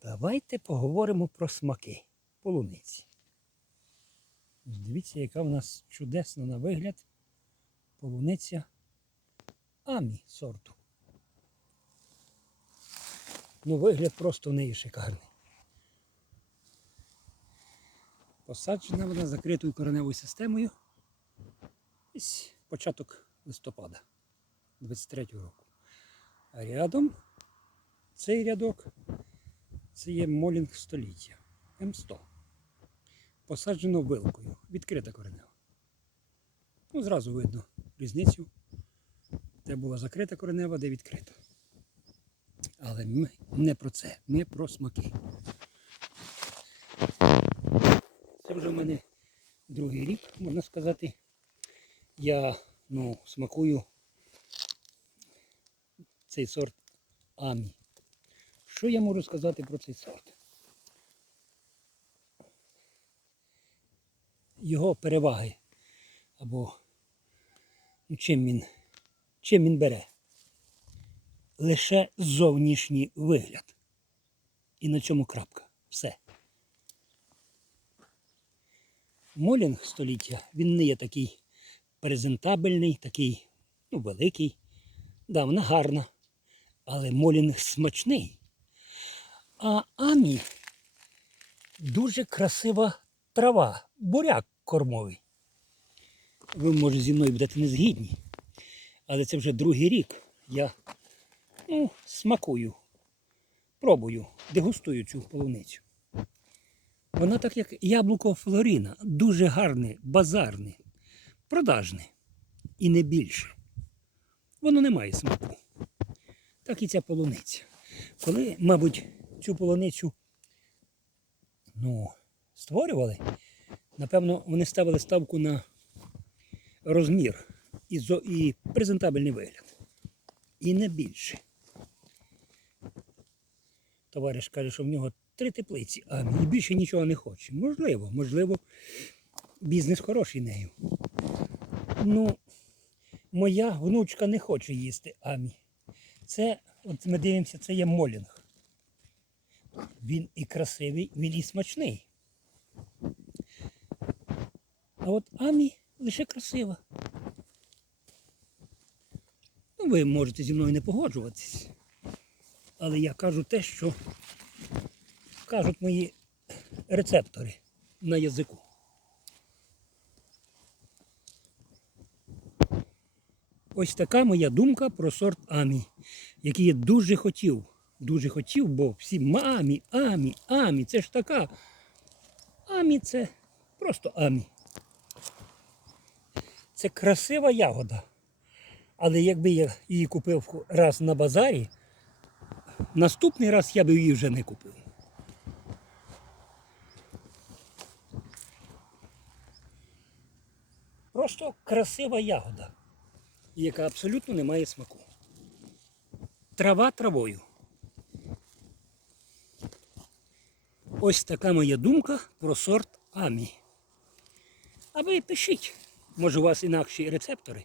Давайте поговоримо про смаки полуниці. Дивіться, яка в нас чудесна на вигляд полуниця амі сорту. Ну, вигляд просто в неї шикарний. Посаджена вона закритою кореневою системою. Ось початок листопада 23-го року. А рядом цей рядок це є молінг століття М100. Посаджено вилкою, відкрита коренева. Ну, зразу видно різницю, де була закрита коренева, де відкрита. Але ми не про це, ми про смаки. Це вже в мене другий рік, можна сказати. Я ну, смакую цей сорт Амі. Що я можу сказати про цей сорт? Його переваги або ну, чим він, чим він бере? Лише зовнішній вигляд. І на цьому крапка. Все. Молінг століття, він не є такий презентабельний, такий ну, великий. Да, вона гарна, але молінг смачний. А амі дуже красива трава, буряк кормовий. Ви, може, зі мною будете не згідні, але це вже другий рік. Я ну, смакую, пробую, дегустую цю полуницю. Вона так як яблуко Флоріна, дуже гарне, базарне, продажне і не більше. Воно не має смаку. Так і ця полуниця. Коли, мабуть, цю полуницю ну, створювали, напевно, вони ставили ставку на розмір і, і презентабельний вигляд. І не більше. Товариш каже, що в нього три теплиці, а більше нічого не хоче. Можливо, можливо, бізнес хороший нею. Ну, моя внучка не хоче їсти амі. Це, от ми дивимося, це є молінг. Він і красивий, він і смачний. А от амі лише красива. Ну, ви можете зі мною не погоджуватись. Але я кажу те, що кажуть мої рецептори на язику. Ось така моя думка про сорт Амі, який я дуже хотів. Дуже хотів, бо всі мамі, Амі, Амі, це ж така. Амі це просто Амі. Це красива ягода. Але якби я її купив раз на базарі, наступний раз я би її вже не купив. Просто красива ягода яка абсолютно не має смаку. Трава травою. Ось така моя думка про сорт Амі. А ви пишіть. Може у вас інакші рецептори.